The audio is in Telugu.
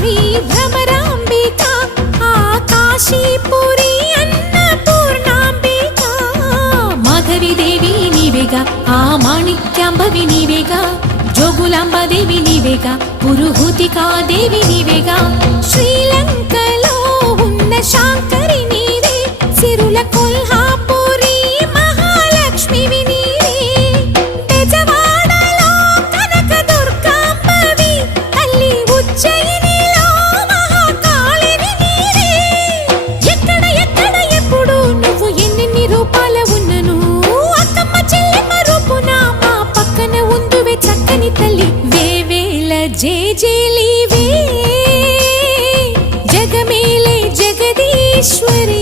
శ్రీ భ్రమరాంబిక ఆ కాశీపురి అన్నపూర్ణాంబిక మాధవి దేవి నీవేగా ఆ మాణిక్యాంబవి నీవేగా జోగులాంబదేవి నీవేగా పురుహూతికా దేవి నీవేగా శ్రీలంకలో ఉన్న శాంకరి నీవే సిరుల కొల్హాపురి మహాలక్ష్మివి నీవే బెజవాడలో కనక దుర్గాంబవి తల్లి ఉజ్జయినిలో మహాకాళివి నీవే ఎక్కడ ఎక్కడ ఎప్పుడు నువ్వు ఎన్నెన్ని రూపాల ఉన్నను అక్కమ్మ చెల్లెమ్మ రూపున మా పక్కన ఉందువే చక్కని తల్లి వేవేల జేజేలివే జగమేలే జగదీశ్వరి